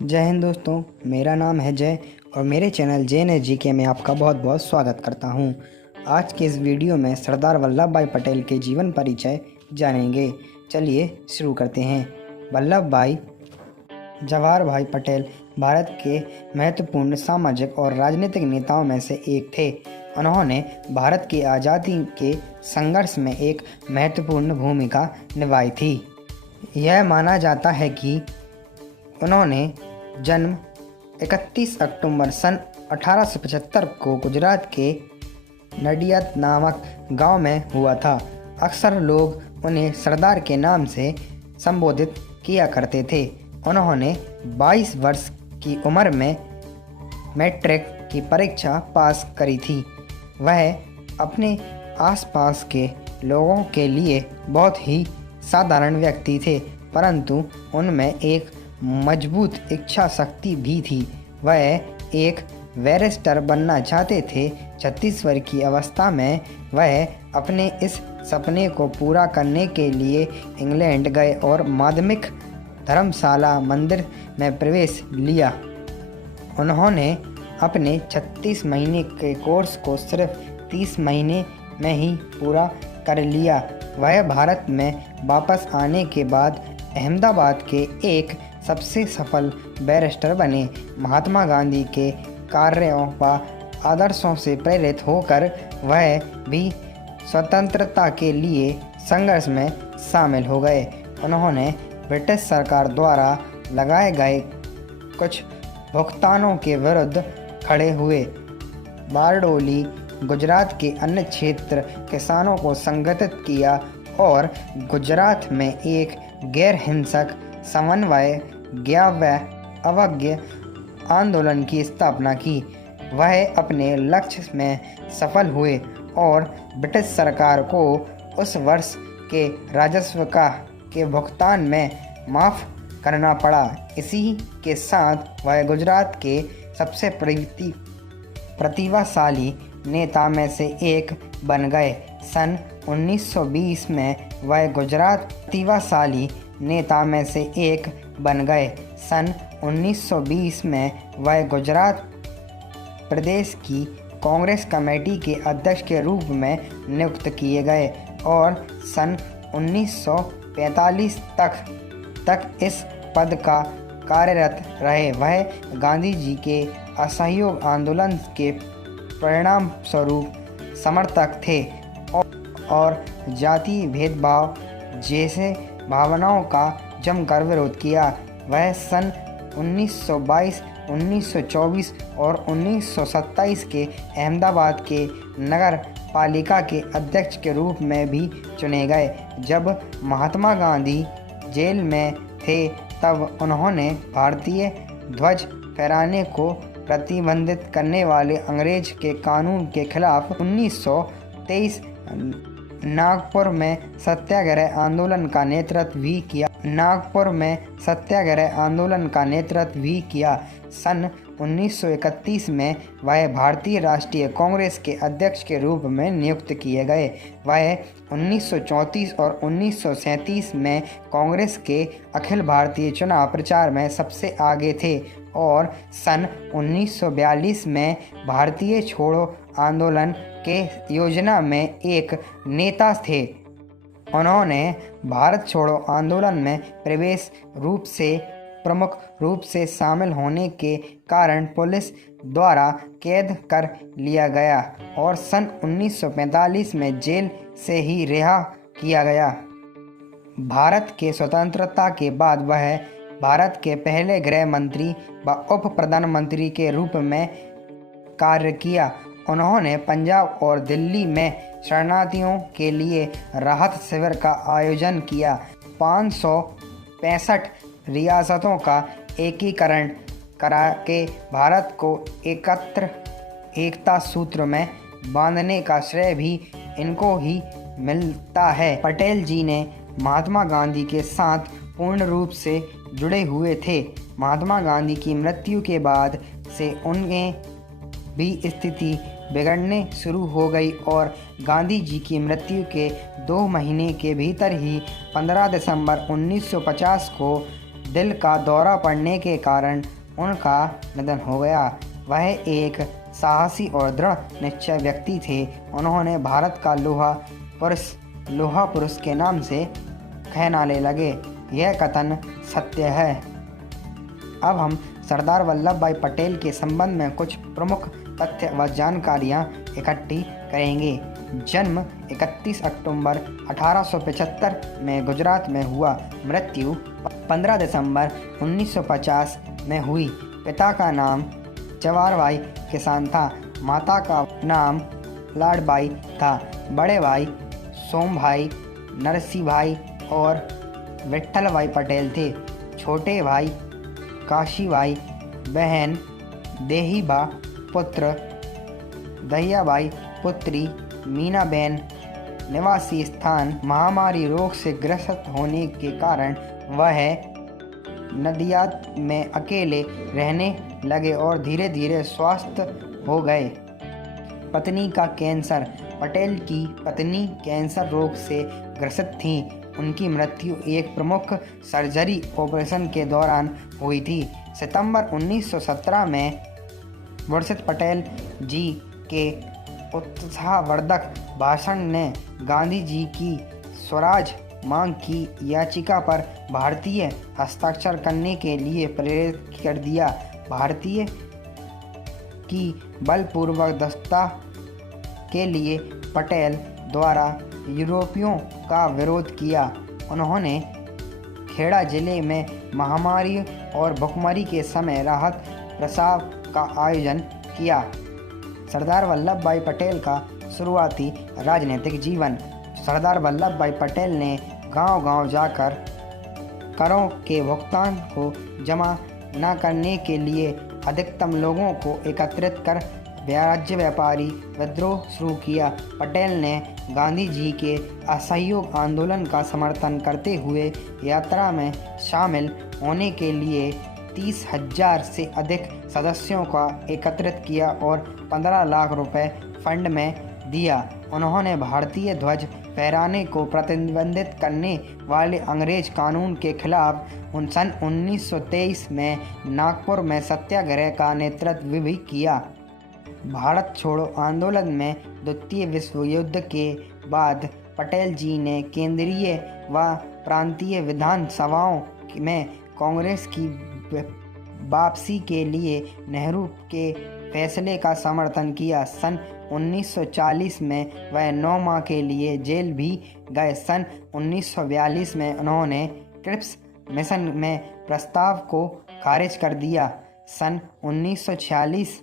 जय हिंद दोस्तों। मेरा नाम है जय और मेरे चैनल JNSGK में आपका बहुत बहुत स्वागत करता हूं। आज के इस वीडियो में सरदार वल्लभ भाई पटेल के जीवन परिचय जानेंगे। चलिए शुरू करते हैं। वल्लभ भाई जवाहर भाई पटेल भारत के महत्वपूर्ण सामाजिक और राजनीतिक नेताओं में से एक थे। उन्होंने भारत की आज़ादी के संघर्ष में एक महत्वपूर्ण भूमिका निभाई थी। यह माना जाता है कि उन्होंने जन्म 31 अक्टूबर सन 1875 को गुजरात के नडियाद नामक गांव में हुआ था। अक्सर लोग उन्हें सरदार के नाम से संबोधित किया करते थे। उन्होंने 22 वर्ष की उम्र में मैट्रिक की परीक्षा पास करी थी। वह अपने आसपास के लोगों के लिए बहुत ही साधारण व्यक्ति थे, परंतु उनमें एक मजबूत इच्छा शक्ति भी थी। वह एक बैरिस्टर बनना चाहते थे। 36 वर्ष की अवस्था में वह अपने इस सपने को पूरा करने के लिए इंग्लैंड गए और माध्यमिक धर्मशाला मंदिर में प्रवेश लिया। उन्होंने अपने 36 महीने के कोर्स को सिर्फ 30 महीने में ही पूरा कर लिया। वह भारत में वापस आने के बाद अहमदाबाद के एक सबसे सफल बैरिस्टर बने। महात्मा गांधी के कार्यों व आदर्शों से प्रेरित होकर वह भी स्वतंत्रता के लिए संघर्ष में शामिल हो गए। उन्होंने ब्रिटिश सरकार द्वारा लगाए गए कुछ भुगतानों के विरुद्ध खड़े हुए। बारडोली गुजरात के अन्य क्षेत्र किसानों को संगठित किया और गुजरात में एक गैर हिंसक समन्वय अवज्ञा आंदोलन की स्थापना की। वह अपने लक्ष्य में सफल हुए और ब्रिटिश सरकार को उस वर्ष के राजस्व के भुगतान में माफ़ करना पड़ा। इसी के साथ वह गुजरात के सबसे प्रतिभाशाली नेता में से एक बन गए। सन 1920 में वह गुजरात प्रतिभाशाली नेता में से एक बन गए। सन 1920 में वह गुजरात प्रदेश की कांग्रेस कमेटी के अध्यक्ष के रूप में नियुक्त किए गए और सन 1945 तक इस पद का कार्यरत रहे। वह गांधी जी के असहयोग आंदोलन के परिणाम स्वरूप समर्थक थे और जाति भेदभाव जैसे भावनाओं का जमकर विरोध किया। वह सन 1922, 1924 और 1927 के अहमदाबाद के नगर पालिका के अध्यक्ष के रूप में भी चुने गए। जब महात्मा गांधी जेल में थे तब उन्होंने भारतीय ध्वज फहराने को प्रतिबंधित करने वाले अंग्रेज के कानून के खिलाफ 1923 नागपुर में सत्याग्रह आंदोलन का नेतृत्व भी किया। सन 1931 में वह भारतीय राष्ट्रीय कांग्रेस के अध्यक्ष के रूप में नियुक्त किए गए। वह 1934 और 1937 में कांग्रेस के अखिल भारतीय चुनाव प्रचार में सबसे आगे थे और सन 1942 में भारतीय छोड़ो आंदोलन के योजना में एक नेता थे। उन्होंने भारत छोड़ो आंदोलन में प्रमुख रूप से शामिल होने के कारण पुलिस द्वारा कैद कर लिया गया और सन 1945 में जेल से ही रिहा किया गया। भारत के स्वतंत्रता के बाद वह भारत के पहले गृह मंत्री व उप प्रधानमंत्री के रूप में कार्य किया। उन्होंने पंजाब और दिल्ली में शरणार्थियों के लिए राहत शिविर का आयोजन किया। 565 रियासतों का एकीकरण करा के भारत को एकता सूत्र में बांधने का श्रेय भी इनको ही मिलता है। पटेल जी ने महात्मा गांधी के साथ पूर्ण रूप से जुड़े हुए थे। महात्मा गांधी की मृत्यु के बाद से उनके भी स्थिति बिगड़ने शुरू हो गई और गांधी जी की मृत्यु के 2 महीने के भीतर ही 15 दिसंबर 1950 को दिल का दौरा पड़ने के कारण उनका निधन हो गया। वह एक साहसी और दृढ़ निश्चय व्यक्ति थे। उन्होंने भारत का लोहा पुरुष के नाम से कहलाने लगे। यह कथन सत्य है। अब हम सरदार वल्लभ भाई पटेल के संबंध में कुछ प्रमुख तथ्य व जानकारियाँ इकट्ठी करेंगे। जन्म 31 अक्टूबर 1875 में गुजरात में हुआ। मृत्यु 15 दिसंबर 1950 में हुई। पिता का नाम जवाहरभाई किसान था। माता का नाम लाडबाई था। बड़े भाई सोमभाई, नरसिंहभाई और विट्ठलभाई पटेल थे। छोटे भाई काशीबाई, बहन देहीबा, पुत्र दहियाबाई, पुत्री मीनाबेन। निवासी स्थान महामारी रोग से ग्रसित होने के कारण वह नदियाद में अकेले रहने लगे और धीरे धीरे स्वस्थ हो गए। पत्नी का कैंसर। पटेल की पत्नी कैंसर रोग से ग्रसित थीं। उनकी मृत्यु एक प्रमुख सर्जरी ऑपरेशन के दौरान हुई थी। सितंबर 1917 में मुर्शिद पटेल जी के उत्साहवर्धक भाषण ने गांधी जी की स्वराज मांग की याचिका पर भारतीय हस्ताक्षर करने के लिए प्रेरित कर दिया। भारतीय की बलपूर्वक दस्ता के लिए पटेल द्वारा यूरोपियों का विरोध किया। उन्होंने खेड़ा जिले में महामारी और भुखमरी के समय राहत प्रसव का आयोजन किया। सरदार वल्लभ भाई पटेल का शुरुआती राजनीतिक जीवन। सरदार वल्लभ भाई पटेल ने गांव-गांव जाकर करों के भुगतान को जमा न करने के लिए अधिकतम लोगों को एकत्रित कर राज्य व्यापारी विद्रोह शुरू किया। पटेल ने गांधी जी के असहयोग आंदोलन का समर्थन करते हुए यात्रा में शामिल होने के लिए 30,000 से अधिक सदस्यों का एकत्रित किया और 15 लाख रुपए फंड में दिया। उन्होंने भारतीय ध्वज फहराने को प्रतिबंधित करने वाले अंग्रेज कानून के खिलाफ सन 1923 में नागपुर में सत्याग्रह का नेतृत्व भी किया। भारत छोड़ो आंदोलन में द्वितीय विश्व युद्ध के बाद पटेल जी ने केंद्रीय व प्रांतीय विधान सभाओं में कांग्रेस की वापसी के लिए नेहरू के फैसले का समर्थन किया। सन 1940 में वह 9 माह के लिए जेल भी गए। सन 1942 में उन्होंने क्रिप्स मिशन में प्रस्ताव को खारिज कर दिया। सन 1946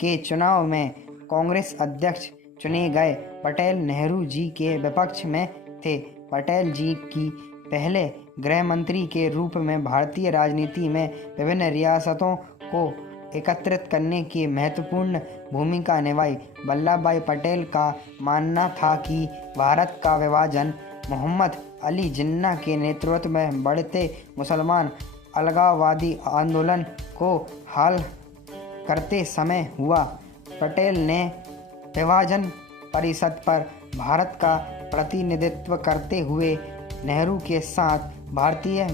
के चुनाव में कांग्रेस अध्यक्ष चुने गए। पटेल नेहरू जी के विपक्ष में थे। पटेल जी की पहले गृह मंत्री के रूप में भारतीय राजनीति में विभिन्न रियासतों को एकत्रित करने की महत्वपूर्ण भूमिका निभाई। वल्लभ भाई पटेल का मानना था कि भारत का विभाजन मोहम्मद अली जिन्ना के नेतृत्व में बढ़ते मुसलमान अलगाववादी आंदोलन को हल करते समय हुआ। पटेल ने विभाजन परिषद पर भारत का प्रतिनिधित्व करते हुए नेहरू के साथ भारतीय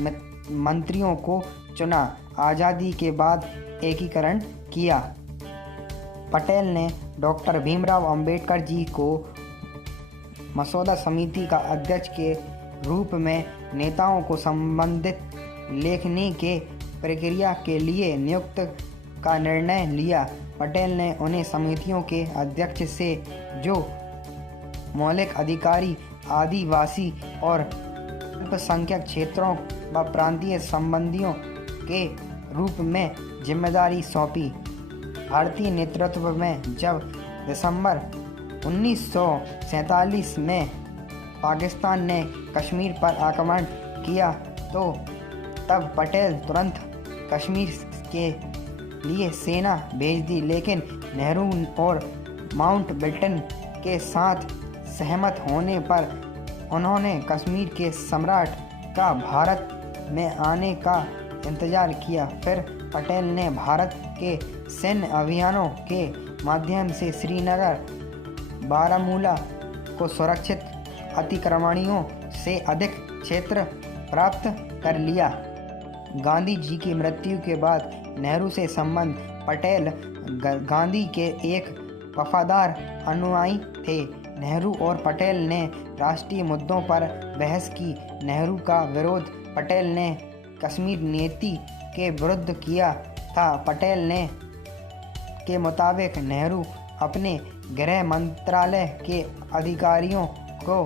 मंत्रियों को चुना। आज़ादी के बाद एकीकरण किया। पटेल ने डॉक्टर भीमराव अंबेडकर जी को मसौदा समिति का अध्यक्ष के रूप में नेताओं को संबंधित लिखने के प्रक्रिया के लिए नियुक्त का निर्णय लिया। पटेल ने उन्हें समितियों के अध्यक्ष से जो मौलिक अधिकारी आदिवासी और अल्पसंख्यक क्षेत्रों व प्रांतीय संबंधियों के रूप में जिम्मेदारी सौंपी। भारतीय नेतृत्व में जब दिसंबर 1947 में पाकिस्तान ने कश्मीर पर आक्रमण किया तो तब पटेल तुरंत कश्मीर के लिए सेना भेज दी, लेकिन नेहरू और माउंटबेटन के साथ सहमत होने पर उन्होंने कश्मीर के सम्राट का भारत में आने का इंतजार किया। फिर पटेल ने भारत के सैन्य अभियानों के माध्यम से श्रीनगर बारामूला को सुरक्षित अतिक्रमणियों से अधिक क्षेत्र प्राप्त कर लिया। गांधी जी की मृत्यु के बाद नेहरू से संबंध पटेल गांधी के एक वफादार अनुयायी थे। नेहरू और पटेल ने राष्ट्रीय मुद्दों पर बहस की। नेहरू का विरोध पटेल ने कश्मीर नीति के विरुद्ध किया था। पटेल ने के मुताबिक नेहरू अपने गृह मंत्रालय के अधिकारियों को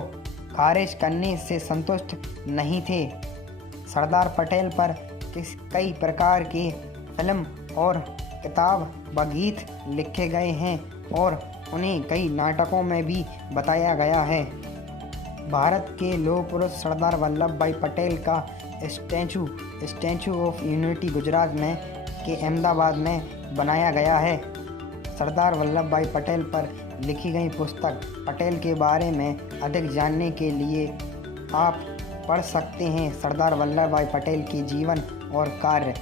खारिज करने से संतुष्ट नहीं थे। सरदार पटेल पर कई प्रकार के फिल्म और किताब व गीत लिखे गए हैं और उन्हें कई नाटकों में भी बताया गया है। भारत के लौह पुरुष सरदार वल्लभ भाई पटेल का स्टैचू ऑफ यूनिटी गुजरात में के अहमदाबाद में बनाया गया है। सरदार वल्लभ भाई पटेल पर लिखी गई पुस्तक पटेल के बारे में अधिक जानने के लिए आप पढ़ सकते हैं सरदार वल्लभ भाई पटेल के जीवन और कार्य।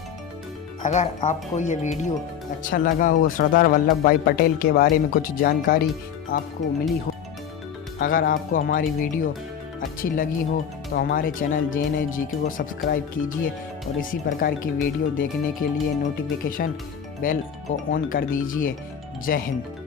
अगर आपको ये वीडियो अच्छा लगा हो, सरदार वल्लभ भाई पटेल के बारे में कुछ जानकारी आपको मिली हो, अगर आपको हमारी वीडियो अच्छी लगी हो तो हमारे चैनल JNSGK को सब्सक्राइब कीजिए और इसी प्रकार की वीडियो देखने के लिए नोटिफिकेशन बेल को ऑन कर दीजिए। जय हिंद।